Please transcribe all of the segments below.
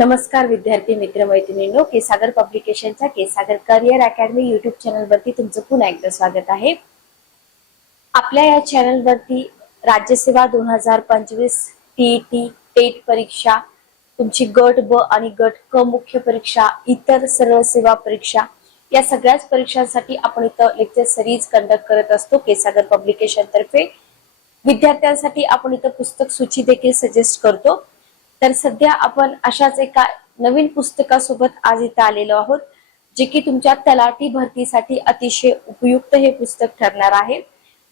नमस्कार विद्यार्थी मित्र मैत्रिणींनो केसागर पब्लिकेशनच्या केसागर करिअर अकॅडमी युट्यूब चॅनलवरती तुमचं पुन्हा एकदा स्वागत आहे. आपल्या या चॅनलवरती राज्यसेवा दोन हजार पंचवीस टीईटी टेट परीक्षा तुमची गट ब आणि गट क मुख्य परीक्षा इतर सर्व सेवा परीक्षा या सगळ्याच परीक्षांसाठी आपण इथं लेक्चर सिरीज कंडक्ट करत असतो केसागर पब्लिकेशन तर्फे. विद्यार्थ्यांसाठी आपण इथं पुस्तक सूची देखील सजेस्ट करतो. तर सध्या आपण अशाच एका नवीन पुस्तकासोबत आज इथं आलेलो आहोत जे की तुमच्या तलाठी भरतीसाठी अतिशय उपयुक्त हे पुस्तक ठरणार आहे.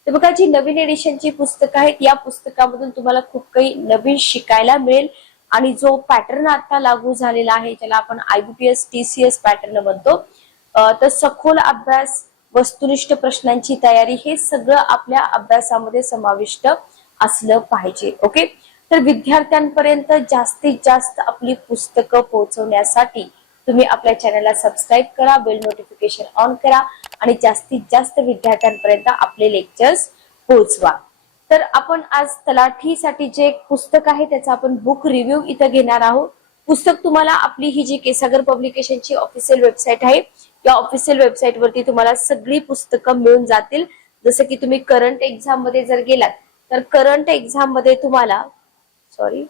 तर बघा जी नवीन एडिशनची पुस्तकं आहेत या पुस्तकामधून तुम्हाला खूप काही नवीन शिकायला मिळेल. आणि जो पॅटर्न आता लागू झालेला आहे ज्याला आपण आयबीपीएस टीसीएस पॅटर्न म्हणतो तर सखोल अभ्यास वस्तुनिष्ठ प्रश्नांची तयारी हे सगळं आपल्या अभ्यासामध्ये समाविष्ट असलं पाहिजे ओके? तर विद्यार्थ्यांपर्यंत जास्तीत जास्त आपली पुस्तकं पोहोचवण्यासाठी तुम्ही आपल्या चॅनलला सबस्क्राईब करा बेल नोटिफिकेशन ऑन करा आणि जास्तीत जास्त विद्यार्थ्यांपर्यंत आपले लेक्चर्स पोहोचवा. तर आपण आज तलाठीसाठी जे पुस्तक आहे त्याचा आपण बुक रिव्ह्यू इथं घेणार आहोत. पुस्तक तुम्हाला आपली ही जी केसागर पब्लिकेशनची ऑफिशियल वेबसाईट आहे या ऑफिशियल वेबसाईट वरती तुम्हाला सगळी पुस्तकं मिळून जातील. जसं की तुम्ही करंट एक्झाममध्ये जर गेलात तर करंट एक्झाममध्ये तुम्हाला सॉरी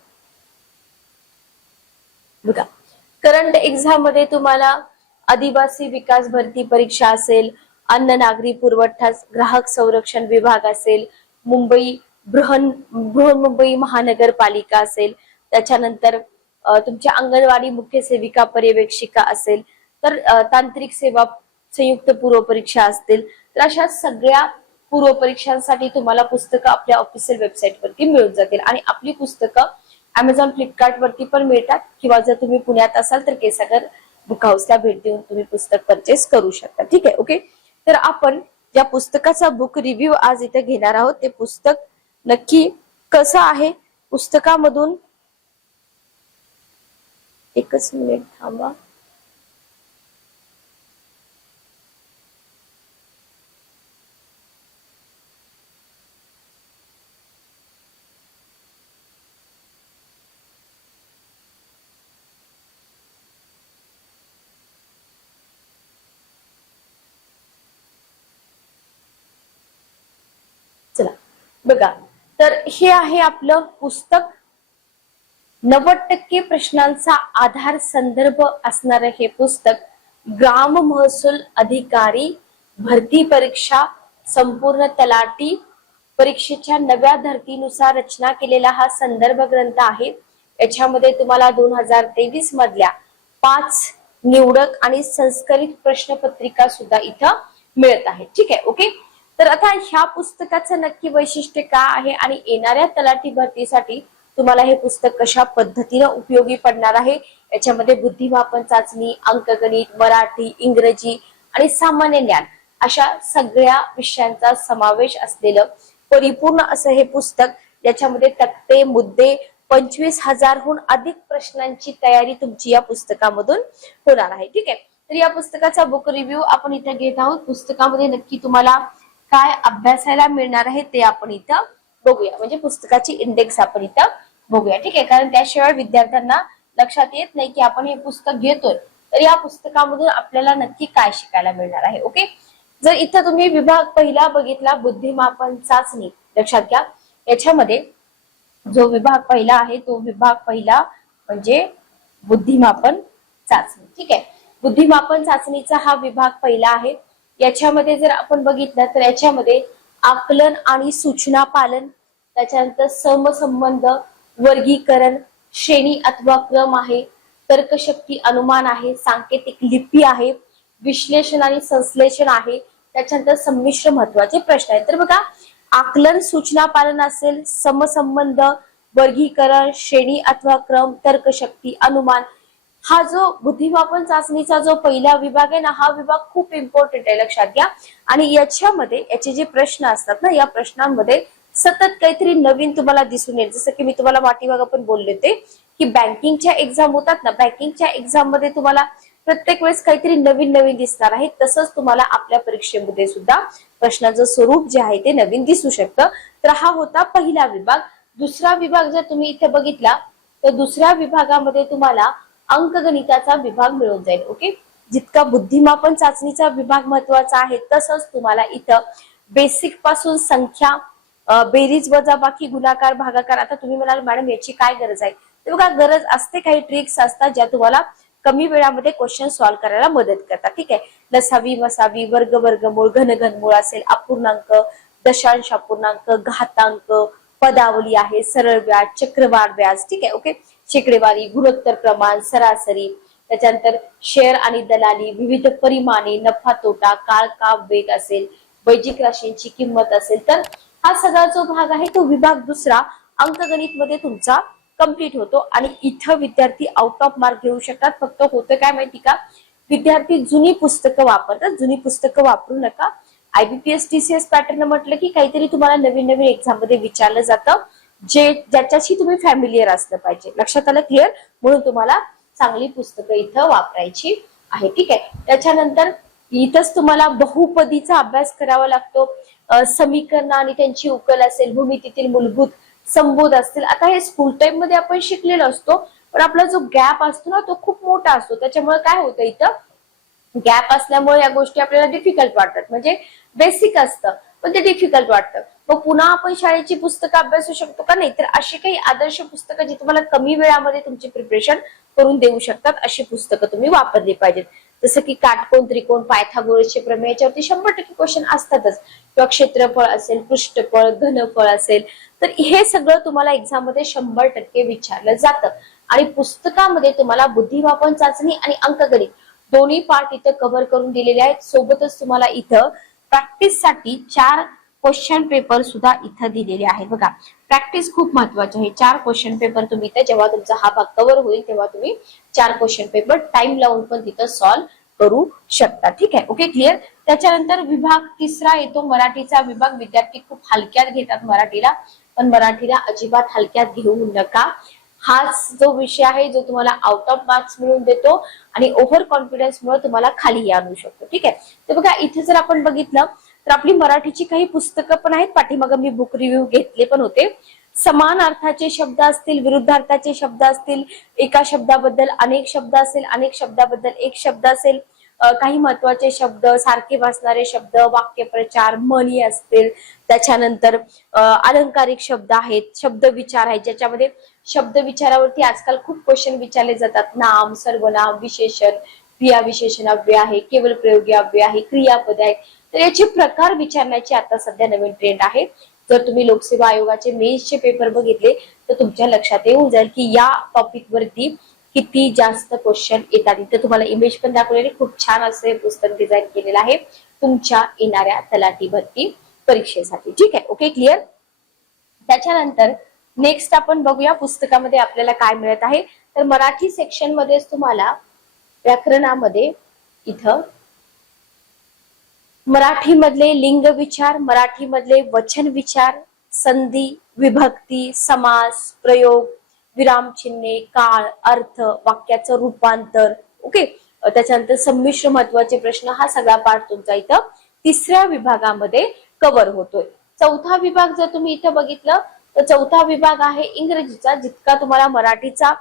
बघा करंट एक्झाममध्ये तुम्हाला आदिवासी विकास भरती परीक्षा असेल अन्न नागरी पुरवठा ग्राहक संरक्षण विभाग असेल मुंबई बृहन बृहन्मुंबई महानगरपालिका असेल त्याच्यानंतर तुमच्या अंगणवाडी मुख्य सेविका पर्यवेक्षिका असेल तर तांत्रिक सेवा संयुक्त पूर्व परीक्षा असतील तर अशा सगळ्या पूर्व परीक्षांसाठी तुम्हाला पुस्तकं आपल्या ऑफिशियल वेबसाईट वरती मिळून जातील. आणि आपली पुस्तकं अमेझॉन फ्लिपकार्ट वरती पण मिळतात. किंवा जर तुम्ही पुण्यात असाल तर केसागर बुक हाऊसला भेट देऊन तुम्ही पुस्तक परचेस करू शकता. ठीक आहे ओके तर आपण ज्या पुस्तकाचा बुक रिव्ह्यू आज इथे घेणार आहोत ते पुस्तक नक्की कसं आहे? पुस्तकामधून एकच मिनिट थांबा चला बघा तर हे आहे आपलं पुस्तक. नव्वद टक्के प्रश्नांचा आधार संदर्भ असणारं हे पुस्तक ग्राम महसूल अधिकारी भरती परीक्षा संपूर्ण तलाटी परीक्षेच्या नव्या धर्तीनुसार रचना केलेला हा संदर्भ ग्रंथ आहे. याच्यामध्ये तुम्हाला दोन हजार तेवीस मधल्या पाच निवडक आणि संस्करित प्रश्नपत्रिका सुद्धा इथं मिळत आहे ठीक आहे ओके? तर आता ह्या पुस्तकाचं नक्की वैशिष्ट्य का आहे आणि येणाऱ्या तलाठी भरतीसाठी तुम्हाला हे पुस्तक कशा पद्धतीनं उपयोगी पडणार आहे? याच्यामध्ये बुद्धिमापन चाचणी अंकगणित मराठी इंग्रजी आणि सामान्य ज्ञान अशा सगळ्या विषयांचा समावेश असलेलं परिपूर्ण असं हे पुस्तक याच्यामध्ये तक्ते मुद्दे पंचवीस हजारहून अधिक प्रश्नांची तयारी तुमची या पुस्तकामधून होणार आहे. ठीक आहे? तर या पुस्तकाचा बुक रिव्ह्यू आपण इथे घेत आहोत. पुस्तकामध्ये नक्की तुम्हाला काय अभ्यासायला मिळणार आहे ते आपण इथं बघूया. म्हणजे पुस्तकाची इंडेक्स आपण इथं बघूया. ठीक आहे? कारण त्याशिवाय विद्यार्थ्यांना लक्षात येत नाही की आपण हे पुस्तक घेतोय. तर या पुस्तकामधून आपल्याला नक्की काय शिकायला मिळणार आहे? ओके? जर इथं तुम्ही विभाग पहिला बघितला बुद्धिमापन चाचणी लक्षात घ्या. याच्यामध्ये जो विभाग पहिला आहे तो विभाग पहिला म्हणजे बुद्धिमापन चाचणी. ठीक आहे? बुद्धिमापन चाचणीचा हा विभाग पहिला आहे. याच्यामध्ये जर आपण बघितलं तर याच्यामध्ये आकलन आणि सूचना पालन त्याच्यानंतर समसंबंध वर्गीकरण श्रेणी अथवा क्रम आहे तर्कशक्ती अनुमान आहे सांकेतिक लिपी आहे विश्लेषण आणि संश्लेषण आहे त्याच्यानंतर संमिश्र महत्त्वाचे प्रश्न आहेत. तर बघा आकलन सूचना पालन असेल समसंबंध वर्गीकरण श्रेणी अथवा क्रम तर्कशक्ती अनुमान हा जो बुद्धिमापन चाचणीचा जो पहिला विभाग आहे ना हा विभाग खूप इम्पॉर्टंट आहे लक्षात घ्या. आणि याच्यामध्ये याचे जे प्रश्न असतात ना या प्रश्नांमध्ये सतत काहीतरी नवीन तुम्हाला दिसून येईल. जसं की मी तुम्हाला पाठीमागं पण बोलले होते की बँकिंगच्या एक्झाम होतात ना बँकिंगच्या एक्झाममध्ये तुम्हाला प्रत्येक वेळेस काहीतरी नवीन नवीन दिसणार आहे. तसंच तुम्हाला आपल्या परीक्षेमध्ये सुद्धा प्रश्नाचं स्वरूप जे आहे ते नवीन दिसू शकतं. तर हा होता पहिला विभाग. दुसरा विभाग जर तुम्ही इथे बघितला तर दुसऱ्या विभागामध्ये तुम्हाला अंकगणिताचा विभाग मिळून जाईल ओके जितका बुद्धिमापन चाचणीचा विभाग महत्त्वाचा आहे तसंच तुम्हाला इथं बेसिकपासून संख्या बेरीज वजाबाकी गुणाकार भागाकार आता तुम्ही म्हणाल मॅडम याची काय गरज आहे? ते बघा गरज असते काही ट्रिक्स असतात ज्या तुम्हाला कमी वेळामध्ये क्वेश्चन सॉल्व्ह करायला मदत करतात ठीक आहे? लसावी मसावी वर्ग वर्गमूळ घन घनमूळ असेल अपूर्णांक दशांश अपूर्णांक घातांक पदावली आहे सरळ व्याज चक्रवाढ व्याज ठीक आहे ओके शेकडेवारी गुणोत्तर प्रमाण सरासरी त्याच्यानंतर शेअर आणि दलाली विविध परिमाणे नफा तोटा काळ का वेग असेल वैजिक राशींची किंमत असेल तर हा सगळा जो भाग आहे तो विभाग दुसरा अंकगणित मध्ये तुमचा कंप्लीट होतो. आणि इथं विद्यार्थी आउट ऑफ मार्क घेऊ शकतात. फक्त होतं काय माहिती का? विद्यार्थी जुनी पुस्तकं वापरतात. जुनी पुस्तकं वापरू नका. आयबीपीएस टीसीएस पॅटर्न म्हटलं की काहीतरी तुम्हाला नवीन नवीन एक्झाममध्ये विचारलं जातं. जे ज्याच्याशी तुम्ही फॅमिलियर असलं पाहिजे. लक्षात आलं क्लिअर म्हणून तुम्हाला चांगली पुस्तकं इथं वापरायची आहे. ठीक आहे? त्याच्यानंतर इथंच तुम्हाला बहुपदीचा अभ्यास करावा लागतो. समीकरण आणि त्यांची उकल असेल भूमितीतील मूलभूत संबोध असतील. आता हे स्कूल टाइममध्ये आपण शिकलेलो असतो पण आपला जो गॅप असतो ना तो खूप मोठा असतो. त्याच्यामुळे काय होतं इथं? गॅप असल्यामुळे या गोष्टी आपल्याला डिफिकल्ट वाटतात. म्हणजे बेसिक असतं. पण ते डिफिकल्ट वाटतं. मग पुन्हा आपण शाळेची पुस्तकं अभ्यासू शकतो का? नाही तर अशी काही आदर्श पुस्तकं जी तुम्हाला कमी वेळामध्ये तुमची प्रिपरेशन करून देऊ शकतात अशी पुस्तकं तुम्ही वापरली पाहिजेत. जसं की काटकोण त्रिकोण पायथागोरसचे प्रमेय याच्यावरती शंभर टक्के क्वेश्चन असतातच. किंवा क्षेत्रफळ असेल पृष्ठफळ घनफळ असेल तर हे सगळं तुम्हाला एक्झाममध्ये शंभर टक्के विचारलं जातं. आणि पुस्तकामध्ये तुम्हाला बुद्धिमापन चाचणी आणि अंकगणित दोन्ही पार्ट इथं कव्हर करून दिलेले आहेत. सोबतच तुम्हाला इथं प्रॅक्टिससाठी चार क्वेश्चन पेपर सुद्धा इथं दिलेले आहेत. बघा प्रॅक्टिस खूप महत्वाची आहे. चार क्वेश्चन पेपर तुम्ही इथं जेव्हा तुमचा हा भाग कव्हर होईल तेव्हा तुम्ही चार क्वेश्चन पेपर टाइम लावून पण तिथं सॉल्व्ह करू शकता. ठीक आहे? ओके क्लिअर त्याच्यानंतर विभाग तिसरा येतो. मराठीचा विभाग. विद्यार्थी खूप हलक्यात घेतात मराठीला. पण मराठीला अजिबात हलक्यात घेऊ नका. हाच जो विषय आहे जो तुम्हाला आउट ऑफ मार्क्स मिळून देतो आणि ओव्हर कॉन्फिडन्स मुळे तुम्हाला खाली आणू शकतो. ठीक आहे? तर बघा इथे जर आपण बघितलं तर आपली मराठीची काही पुस्तकं पण आहेत. पाठीमागं मी बुक रिव्ह्यू घेतले पण होते. समान अर्थाचे शब्द असतील विरुद्धार्थाचे शब्द असतील एका शब्दाबद्दल अनेक शब्द असेल अनेक शब्दाबद्दल एक शब्द असेल. काही महत्त्वाचे शब्द सारखे वाचणारे शब्द वाक्यप्रचार म्हणी असतील. त्याच्यानंतर अलंकारिक शब्द आहेत शब्द विचार आहेत ज्याच्यामध्ये शब्द विचारावरती आजकाल खूप क्वेश्चन विचारले जातात. नाम सर्वनाम विशेषण क्रिया विशेषण अव्यय आहे केवळ प्रयोगी अव्यय आहे क्रियापद आहे तर याचे प्रकार विचारण्याची आता सध्या नवीन ट्रेंड आहे. जर तुम्ही लोकसेवा आयोगाचे मेन्सचे पेपर बघितले तर तुमच्या लक्षात येऊन जाईल की या टॉपिक वरती किती जास्त क्वेश्चन येतात. इथे तुम्हाला इमेज पण दाखवलेली खूप छान असं हे पुस्तक डिझाईन केलेलं आहे. तुमच्या येणाऱ्या तलाठी भरती परीक्षेसाठी. ठीक आहे? ओके क्लिअर त्याच्यानंतर नेक्स्ट आपण बघूया पुस्तकामध्ये आपल्याला काय मिळत आहे. तर मराठी सेक्शन मध्येच तुम्हाला व्याकरणामध्ये इथं मराठीमधले लिंग विचार मराठीमधले वचन विचार संधी विभक्ती समास प्रयोग विरामचिन्हे काळ अर्थ वाक्याचं रूपांतर. ओके त्याच्यानंतर संमिश्र महत्त्वाचे प्रश्न हा सगळा पाठ तुमचा इथं तिसऱ्या विभागामध्ये कव्हर होतोय. चौथा विभाग जर तुम्ही इथं बघितलं तर चौथा विभाग आहे इंग्रजीचा जितका तुम्हाला मराठीचा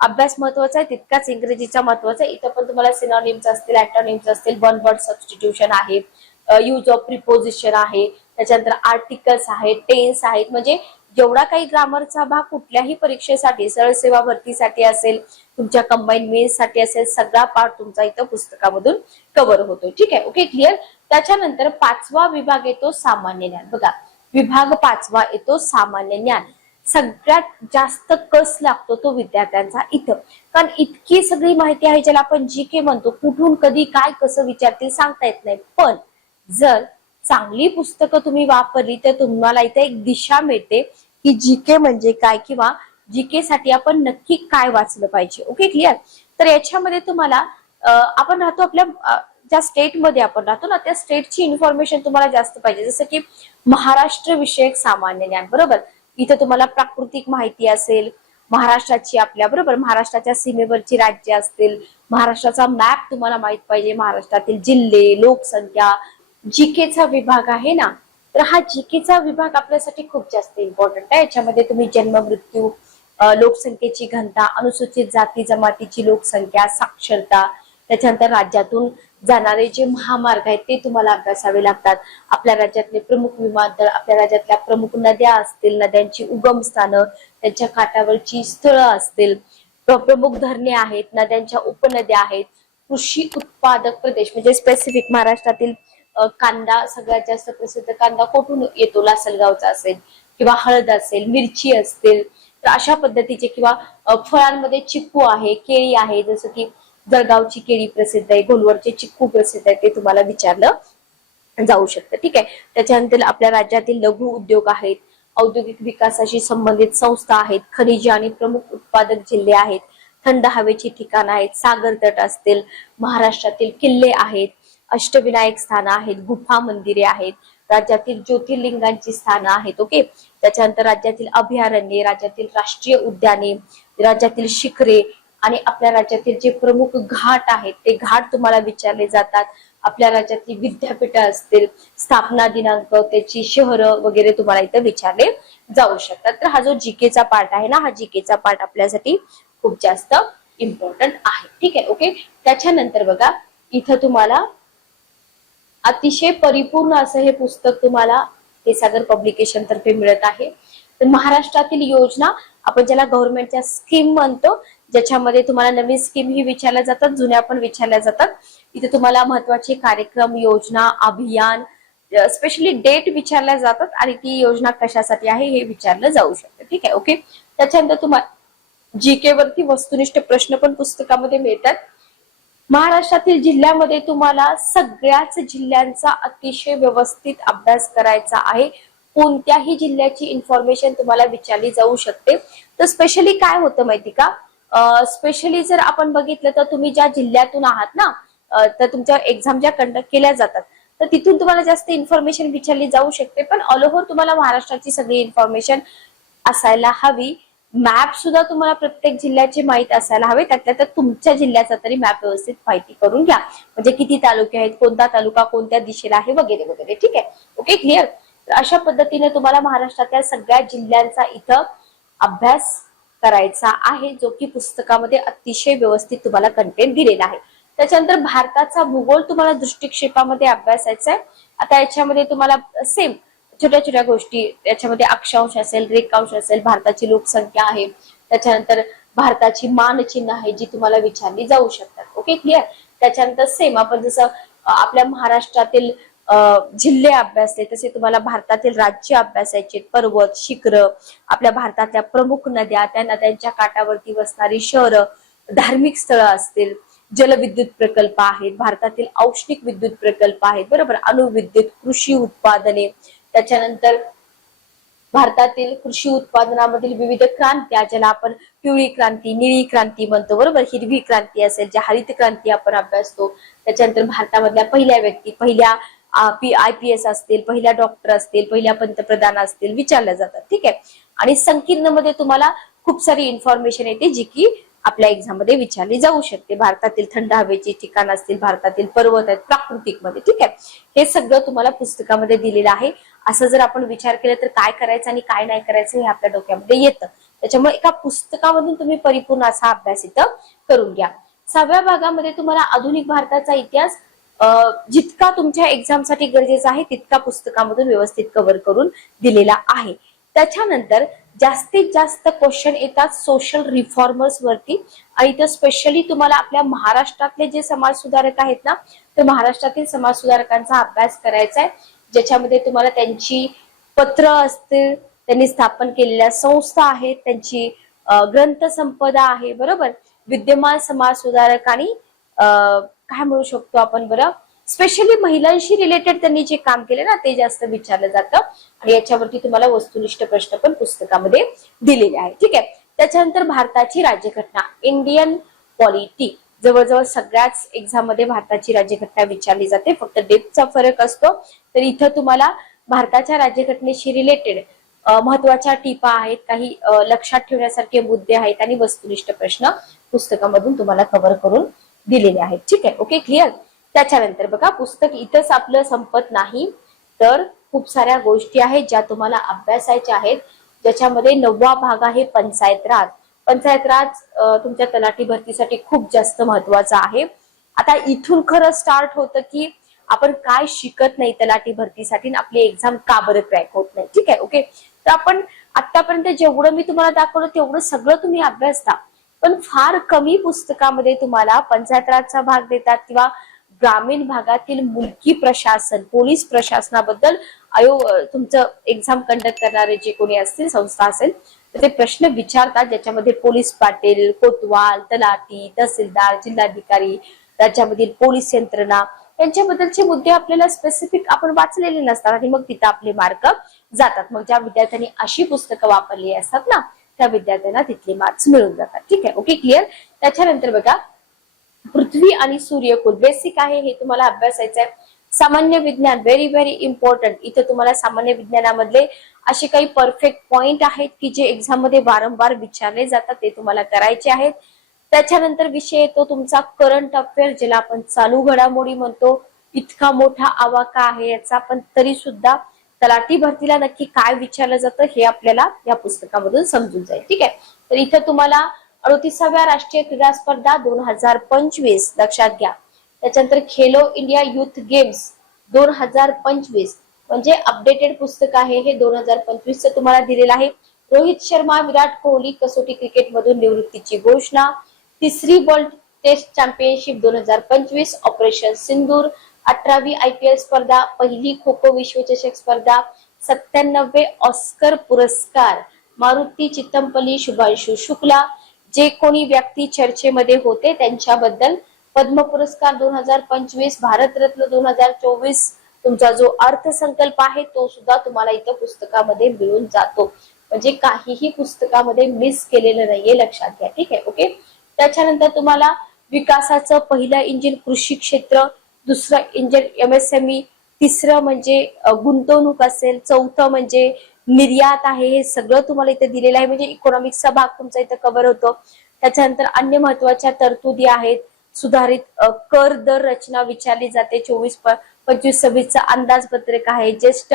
अभ्यास महत्त्वाचा आहे तितकाच इंग्रजीचा महत्त्वाचा आहे. इथं पण तुम्हाला सिनॉनिम्स असतील अँटोनिम्स असतील वन वर्ड सबस्टिट्यूशन आहे यूज ऑफ प्रिपोजिशन आहे त्याच्यानंतर आर्टिकल्स आहेत टेन्स आहेत म्हणजे जेवढा काही ग्रामरचा भाग कुठल्याही परीक्षेसाठी सरळ सेवा भरतीसाठी असेल तुमच्या कंबाईन मेन्ससाठी असेल सगळा पार्ट तुमचा इथं पुस्तकामधून कव्हर होतो ठीक आहे? ओके क्लिअर त्याच्यानंतर पाचवा विभाग येतो सामान्य ज्ञान. बघा विभाग पाचवा येतो सामान्य ज्ञान. सगळ्यात जास्त कस लागतो तो विद्यार्थ्यांचा इथं. कारण इतकी सगळी माहिती आहे ज्याला आपण जी के म्हणतो. कुठून कधी काय कसं विचारतील सांगता येत नाही. पण जर चांगली पुस्तकं तुम्ही वापरली तर तुम्हाला इथे एक दिशा मिळते. की जी के म्हणजे काय किंवा जी के साठी आपण नक्की काय वाचलं पाहिजे. ओके क्लिअर तर याच्यामध्ये तुम्हाला आपण राहतो आपल्या ज्या स्टेटमध्ये आपण राहतो ना त्या स्टेटची इन्फॉर्मेशन तुम्हाला जास्त पाहिजे. जसं की महाराष्ट्र विषयक सामान्य ज्ञान बरोबर? इथं तुम्हाला प्राकृतिक माहिती असेल महाराष्ट्राची आपल्या बरोबर? महाराष्ट्राच्या सीमेवरची राज्य असतील महाराष्ट्राचा मॅप तुम्हाला माहीत पाहिजे महाराष्ट्रातील जिल्हे लोकसंख्या जीकेचा विभाग आहे ना. तर हा जीकेचा विभाग आपल्यासाठी खूप जास्त इम्पॉर्टंट आहे. याच्यामध्ये तुम्ही जन्म मृत्यू लोकसंख्येची घनता अनुसूचित जाती जमातीची लोकसंख्या साक्षरता त्याच्यानंतर राज्यातून जाणारे जे महामार्ग आहेत ते तुम्हाला अभ्यासावे लागतात. आपल्या राज्यातले प्रमुख विमानतळ आपल्या राज्यातल्या प्रमुख नद्या असतील नद्यांची उगम स्थानं त्यांच्या काठावरची स्थळं असतील. प्रमुख धरणे आहेत नद्यांच्या उपनद्या आहेत. कृषी उत्पादक प्रदेश म्हणजे स्पेसिफिक महाराष्ट्रातील कांदा सगळ्यात जास्त प्रसिद्ध कांदा कोठून येतो? लासलगावचा असेल किंवा हळद असेल मिरची असतील तर अशा पद्धतीचे किंवा फळांमध्ये चिक्कू आहे केळी आहे जसं की जळगावची केळी प्रसिद्ध आहे गोलवरचे चिक्कू प्रसिद्ध आहे ते तुम्हाला विचारलं जाऊ शकतं. ठीक आहे? त्याच्यानंतर आपल्या राज्यातील लघु उद्योग आहेत औद्योगिक विकासाशी संबंधित संस्था आहेत खनिजे आणि प्रमुख उत्पादक जिल्हे आहेत थंड हवेची ठिकाण आहेत सागर तट असतील महाराष्ट्रातील किल्ले आहेत अष्टविनायक स्थानं आहेत गुफा मंदिरे आहेत राज्यातील ज्योतिर्लिंगांची स्थानं आहेत ओके? त्याच्यानंतर राज्यातील अभयारण्ये राज्यातील राष्ट्रीय उद्याने राज्यातील शिखरे आणि आपल्या राज्यातील जे प्रमुख घाट आहेत ते घाट तुम्हाला विचारले जातात. आपल्या राज्यातली विद्यापीठं असतील स्थापना दिनांक त्याची शहरं वगैरे तुम्हाला इथं विचारले जाऊ शकतात. तर हा जो जीकेचा पार्ट आहे ना हा जीकेचा पार्ट आपल्यासाठी खूप जास्त इम्पॉर्टंट आहे. ठीक आहे ओके? त्याच्यानंतर बघा इथं तुम्हाला अतिशय परिपूर्ण असं हे पुस्तक तुम्हाला हे सागर पब्लिकेशन तर्फे मिळत आहे. तर महाराष्ट्रातील योजना आपण ज्याला गव्हर्नमेंटच्या स्कीम म्हणतो ज्याच्यामध्ये तुम्हाला नवीन स्कीम ही विचारल्या जातात जुन्या पण विचारल्या जातात. इथे तुम्हाला महत्त्वाचे कार्यक्रम योजना अभियान स्पेशली डेट विचारल्या जातात आणि ती योजना कशासाठी आहे हे विचारलं जाऊ शकतं. ठीक आहे ओके त्याच्यानंतर तुम्हाला जीके वरती वस्तुनिष्ठ प्रश्न पण पुस्तकामध्ये मिळतात. महाराष्ट्रातील जिल्ह्यामध्ये तुम्हाला सगळ्याच जिल्ह्यांचा अतिशय व्यवस्थित अभ्यास करायचा आहे. कोणत्याही जिल्ह्याची इन्फॉर्मेशन तुम्हाला विचारली जाऊ शकते. तर स्पेशली काय होतं माहिती का? स्पेशली जर आपण बघितलं तर तुम्ही ज्या जिल्ह्यातून आहात ना तर तुमच्या एक्झाम ज्या कंडक्ट केल्या जातात तर तिथून तुम्हाला जास्त इन्फॉर्मेशन विचारली जाऊ शकते. पण ऑल ओव्हर तुम्हाला महाराष्ट्राची सगळी इन्फॉर्मेशन असायला हवी. मॅप सुद्धा तुम्हाला प्रत्येक जिल्ह्याचे माहीत असायला हवे. त्यातल्या तर तुमच्या जिल्ह्याचा तरी मॅप व्यवस्थित माहिती करून घ्या. म्हणजे किती तालुके आहेत कोणता तालुका कोणत्या दिशेला आहे वगैरे वगैरे. ठीक आहे? Okay clear? तर अशा पद्धतीने तुम्हाला महाराष्ट्रातल्या सगळ्या जिल्ह्यांचा इथं अभ्यास करायचा आहे जो की पुस्तकामध्ये अतिशय व्यवस्थित तुम्हाला कंटेंट दिलेला आहे. त्याच्यानंतर भारताचा भूगोल तुम्हाला दृष्टिक्षेपामध्ये अभ्यासायचा आहे आता याच्यामध्ये तुम्हाला सेम छोट्या छोट्या गोष्टी त्याच्यामध्ये अक्षांश असेल रेखांश असेल भारताची लोकसंख्या आहे. त्याच्यानंतर भारताची मानचिन्ह आहे जी तुम्हाला विचारली जाऊ शकतात. ओके क्लिअर त्याच्यानंतर सेम आपण जसं आपल्या महाराष्ट्रातील जिल्हे अभ्यासले तसे तुम्हाला भारतातील राज्य अभ्यासायचे पर्वत शिखर आपल्या भारतातल्या प्रमुख नद्या त्या नद्यांच्या काठावरती वसणारी शहरं धार्मिक स्थळं असतील जलविद्युत प्रकल्प आहेत भारतातील औष्णिक विद्युत प्रकल्प आहेत बरोबर? अणुविद्युत कृषी उत्पादने त्याच्यानंतर भारतातील कृषी उत्पादनामधील विविध क्रांत्या ज्याला आपण पिवळी क्रांती निळी क्रांती म्हणतो बरोबर? हिरवी क्रांती असेल ज्या हरित क्रांती आपण अभ्यासतो. त्याच्यानंतर भारतामधल्या पहिल्या व्यक्ती पहिल्या आय पी एस असतील पहिल्या डॉक्टर असतील पहिल्या पंतप्रधान असतील विचारल्या जातात ठीक आहे? आणि संकीर्णमध्ये तुम्हाला खूप सारी इन्फॉर्मेशन येते जी की आपल्या एक्झाममध्ये विचारली जाऊ शकते. भारतातील थंड हवेची ठिकाण असतील भारतातील पर्वत आहेत प्राकृतिकमध्ये ठीक आहे? हे सगळं तुम्हाला पुस्तकामध्ये दिलेलं आहे. असं जर आपण विचार केला तर काय करायचं आणि काय नाही करायचं हे आपल्या डोक्यामध्ये येतं. त्याच्यामुळे एका पुस्तकामधून तुम्ही परिपूर्ण असा अभ्यास इथं करून घ्या. सहाव्या भागामध्ये तुम्हाला आधुनिक भारताचा इतिहास जितका तुमच्या एक्झामसाठी गरजेचा आहे तितका पुस्तकामधून व्यवस्थित कव्हर करून दिलेला आहे. त्याच्यानंतर जास्तीत जास्त क्वेश्चन येतात सोशल रिफॉर्मर्स वरती आणि इथं स्पेशली तुम्हाला आपल्या महाराष्ट्रातले जे समाज सुधारक आहेत ना तर महाराष्ट्रातील समाज सुधारकांचा अभ्यास करायचा आहे ज्याच्यामध्ये तुम्हाला त्यांची पत्र असतील त्यांनी स्थापन केलेल्या संस्था आहेत त्यांची ग्रंथसंपदा आहे बरोबर? विद्यमान समाज सुधारक आणि काय म्हणू शकतो आपण बरं? स्पेशली महिलांशी रिलेटेड त्यांनी जे काम केले ना ते जास्त विचारलं जातं. आणि याच्यावरती तुम्हाला वस्तुनिष्ठ प्रश्न पण पुस्तकामध्ये दिलेले आहे ठीक आहे? त्याच्यानंतर भारताची राज्यघटना इंडियन पॉलिटी जवळजवळ सगळ्याच एक्झाममध्ये भारताची राज्यघटना विचारली जाते. फक्त डेपचा फरक असतो. तर इथं तुम्हाला भारताच्या राज्यघटनेशी रिलेटेड महत्त्वाच्या टीपा आहेत. काही लक्षात ठेवण्यासारखे मुद्दे आहेत आणि वस्तुनिष्ठ प्रश्न पुस्तकामधून तुम्हाला कव्हर करून दिलेले आहेत. ठीक आहे? ओके क्लिअर त्याच्यानंतर बघा पुस्तक इथंच आपलं संपत नाही. तर खूप साऱ्या गोष्टी आहेत ज्या तुम्हाला अभ्यासायच्या आहेत. ज्याच्यामध्ये नववा भाग आहे पंचायत राज. पंचायत राज तुमच्या तलाठी भरतीसाठी खूप जास्त महत्त्वाचा आहे. आता इथून खरं स्टार्ट होतं की आपण काय शिकत नाही तलाठी भरतीसाठी आपली एक्झाम का बरं क्रॅक होत नाही. ठीक आहे ओके तर आपण आतापर्यंत जेवढं मी तुम्हाला दाखवलं तेवढं सगळं तुम्ही अभ्यासता पण फार कमी पुस्तकामध्ये तुम्हाला पंचायत राजचा भाग देतात किंवा ग्रामीण भागातील मुलकी प्रशासन पोलीस प्रशासनाबद्दल अयो तुमचं एक्झाम कंडक्ट करणारे जे कोणी असतील संस्था असेल ते प्रश्न विचारतात ज्याच्यामध्ये पोलीस पाटील कोतवाल तलाठी तहसीलदार जिल्हाधिकारी राज्यामधील पोलीस यंत्रणा यांच्याबद्दलचे मुद्दे आपल्याला स्पेसिफिक आपण वाचलेले नसतात आणि मग तिथं आपले मार्क जातात. मग ज्या विद्यार्थ्यांनी अशी पुस्तकं वापरली असतात ना त्या विद्यार्थ्यांना तिथले मार्क्स मिळून जातात. ठीक आहे? ओके क्लिअर त्याच्यानंतर बघा पृथ्वी आणि सूर्यकुल बेसिक आहे हे तुम्हाला अभ्यासायचं आहे सामान्य विज्ञान व्हेरी व्हेरी इम्पॉर्टंट इथं तुम्हाला सामान्य विज्ञानामधले असे काही परफेक्ट पॉइंट आहेत की जे एक्झाममध्ये वारंवार विचारले जातात ते तुम्हाला करायचे आहेत. त्याच्यानंतर विषय येतो तुमचा करंट अफेअर ज्याला आपण चालू घडामोडी म्हणतो. इतका मोठा आवाका आहे याचा पण तरी सुद्धा तलाठी भरतीला नक्की काय विचारलं जातं हे आपल्याला या पुस्तकामधून समजून जाईल. ठीक आहे? तर इथं तुम्हाला अडतीसाव्या राष्ट्रीय क्रीडा स्पर्धा दोन हजार पंचवीस लक्षात घ्या. त्याच्यानंतर खेलो इंडिया युथ गेम्स दोन हजार पंचवीस. म्हणजे अपडेटेड पुस्तक आहे हे दोन हजार पंचवीस तुम्हाला दिलेलं आहे. रोहित शर्मा विराट कोहली कसोटी क्रिकेट मधून निवृत्तीची घोषणा. तिसरी वर्ल्ड टेस्ट चॅम्पियनशिप दोन हजार पंचवीस ऑपरेशन सिंदूर. अठरावी आय पी एल स्पर्धा पहिली खो खो विश्वचषक स्पर्धा. सत्त्याण्णवे ऑस्कर पुरस्कार. मारुती चित्तमपल्ली शुभांशु शुक्ला. जे कोणी व्यक्ती चर्चेमध्ये होते त्यांच्याबद्दल पद्म पुरस्कार दोन हजार पंचवीस भारतरत्न दोन हजार चोवीस. तुमचा जो अर्थसंकल्प आहे तो सुद्धा तुम्हाला इथं पुस्तकामध्ये मिळून जातो. म्हणजे काहीही पुस्तकामध्ये मिस केलेलं नाहीये लक्षात घ्या. ठीक आहे? ओके त्याच्यानंतर तुम्हाला विकासाचं पहिलं इंजिन कृषी क्षेत्र दुसरं इंजिन एमएसएमई तिसरं म्हणजे गुंतवणूक असेल चौथं म्हणजे निर्यात आहे हे सगळं तुम्हाला इथे दिलेलं आहे. म्हणजे इकॉनॉमिक्सचा भाग तुमचा इथं कव्हर होतो. त्याच्यानंतर अन्य महत्त्वाच्या तरतुदी आहेत. सुधारित कर दर रचना विचारली जाते. चोवीस पंचवीस सव्वीसचं अंदाजपत्रक आहे. ज्येष्ठ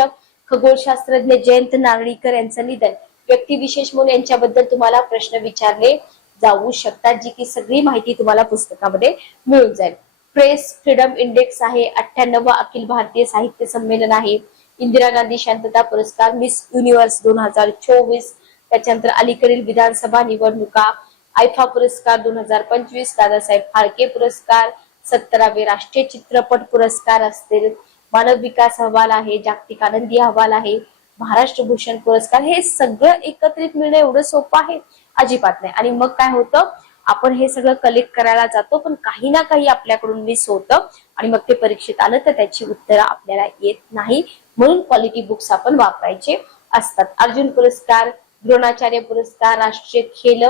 खगोलशास्त्रज्ञ जयंत नारळीकर यांचं निधन. व्यक्तिविशेष म्हणून यांच्याबद्दल तुम्हाला प्रश्न विचारले जाऊ शकतात जी की सगळी माहिती तुम्हाला पुस्तकामध्ये मिळून जाईल. प्रेस फ्रीडम इंडेक्स आहे. अठ्ठ्याण्णव अखिल भारतीय साहित्य संमेलन आहे. इंदिरा गांधी शांतता पुरस्कार मिस युनिव्हर्स दोन हजार चोवीस. त्याच्यानंतर अलीकडील विधानसभा निवडणुका आयफा पुरस्कार दोन हजार पंचवीस दादासाहेब फाळके पुरस्कार सत्तरावे राष्ट्रीय चित्रपट पुरस्कार असतील. मानव विकास अहवाल आहे जागतिक आनंदी अहवाल आहे महाराष्ट्र भूषण पुरस्कार हे सगळं एकत्रित मिळणं एवढं सोपं आहे? अजिबात नाही. आणि मग काय होतं? आपण हे सगळं कलेक्ट करायला जातो पण काही ना काही आपल्याकडून मिस होतं आणि मग ते परीक्षेत आलं तर त्याची उत्तरं आपल्याला येत नाही. म्हणून क्वालिटी बुक्स आपण वापरायचे असतात. अर्जुन पुरस्कार द्रोणाचार्य पुरस्कार राष्ट्रीय खेल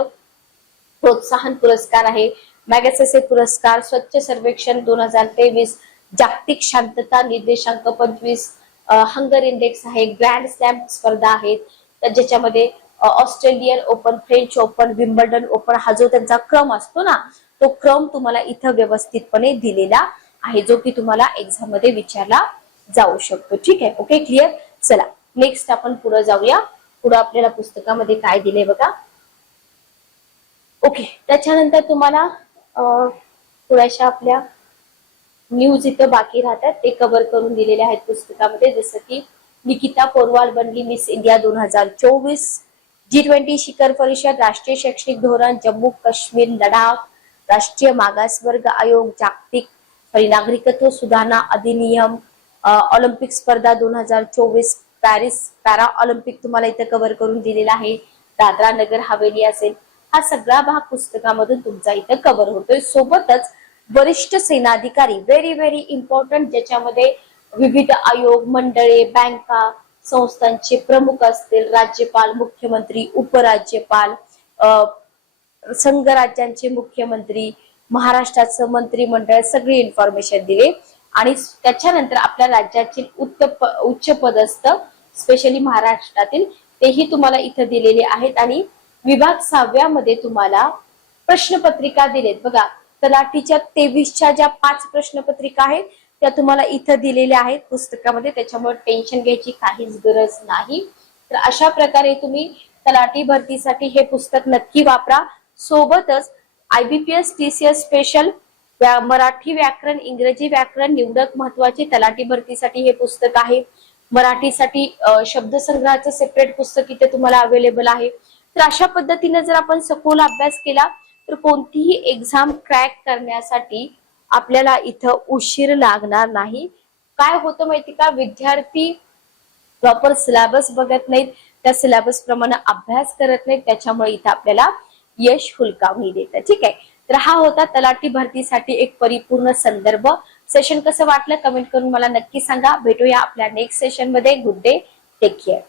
प्रोत्साहन पुरस्कार आहे. मॅगसेसे पुरस्कार स्वच्छ सर्वेक्षण दोन हजार तेवीस जागतिक शांतता निर्देशांक पंचवीस हंगर इंडेक्स आहे ग्रँड स्लॅम स्पर्धा आहेत. तर ज्याच्यामध्ये Australian open French open Wimbledon open हा जो त्यांचा क्रम असतो ना तो क्रम तुम्हाला इथं व्यवस्थितपणे दिलेला आहे जो की तुम्हाला एक्झाममध्ये विचारला जाऊ शकतो. ठीक आहे? ओके क्लिअर चला नेक्स्ट आपण पुढे जाऊया. पुढे आपल्याला पुस्तकामध्ये काय दिले बघा. ओके त्याच्यानंतर तुम्हाला थोड्याशा आपल्या न्यूज इथं बाकी राहतात. ते कव्हर करून दिलेले आहेत पुस्तकामध्ये. जसं की निकिता पोरवाल बनली मिस इंडिया दोन हजार चोवीस. जी ट्वेंटी शिखर परिषद राष्ट्रीय शैक्षणिक धोरण जम्मू काश्मीर लडाख राष्ट्रीय मागासवर्ग आयोग जागतिक नागरिकत्व सुधारणा अधिनियम ऑलिम्पिक स्पर्धा दोन हजार चोवीस पॅरिस पॅरा ऑलिम्पिक तुम्हाला इथं कव्हर करून दिलेला आहे. दादरा नगर हवेली असेल. हा सगळा भाग पुस्तकामधून तुमचा इथं कव्हर होतोय. सोबतच वरिष्ठ सेनाधिकारी व्हेरी व्हेरी इम्पॉर्टंट ज्याच्यामध्ये विविध आयोग मंडळे बँका संस्थांचे प्रमुख असतील राज्यपाल मुख्यमंत्री उपराज्यपाल अ, संघ राज्यांचे मुख्यमंत्री महाराष्ट्राचं मंत्रिमंडळ सगळी इन्फॉर्मेशन दिली. आणि त्याच्यानंतर आपल्या राज्यातील उत्त प- उच्च पदस्थ स्पेशली महाराष्ट्रातील तेही तुम्हाला इथं दिलेले आहेत. आणि विभाग सहाव्यामध्ये तुम्हाला प्रश्नपत्रिका दिलेत. बघा तलाठीच्या तेवीसच्या ज्या पाच प्रश्नपत्रिका आहेत त्या तुम्हाला इथं दिलेल्या आहेत पुस्तकामध्ये. त्याच्यामुळे टेन्शन घ्यायची काहीच गरज नाही. तर अशा प्रकारे तुम्ही तलाठी भरतीसाठी हे पुस्तक नक्की वापरा. सोबतच आयबीपीएस टीसीएस स्पेशल व्या- मराठी व्याकरण इंग्रजी व्याकरण निवडक महत्त्वाचे तलाठी भरतीसाठी हे पुस्तक आहे. मराठीसाठी शब्दसंग्रहाचं सेपरेट पुस्तक इथे तुम्हाला अवेलेबल आहे. तर अशा पद्धतीने जर आपण सखोल अभ्यास केला तर कोणतीही एक्झाम क्रॅक करण्यासाठी आपल्याला इथं उशीर लागणार नाही. काय होतं माहिती का? विद्यार्थी प्रॉपर सिलेबस बघत नाहीत. त्या सिलेबस प्रमाणे अभ्यास करत नाहीत. त्याच्यामुळे इथं आपल्याला यश हुलकावणी देतं ठीक आहे? तर हा होता तलाठी भरतीसाठी एक परिपूर्ण संदर्भ. सेशन कसं वाटलं? कमेंट करून मला नक्की सांगा. भेटूया आपल्या नेक्स्ट सेशनमध्ये. Good day take care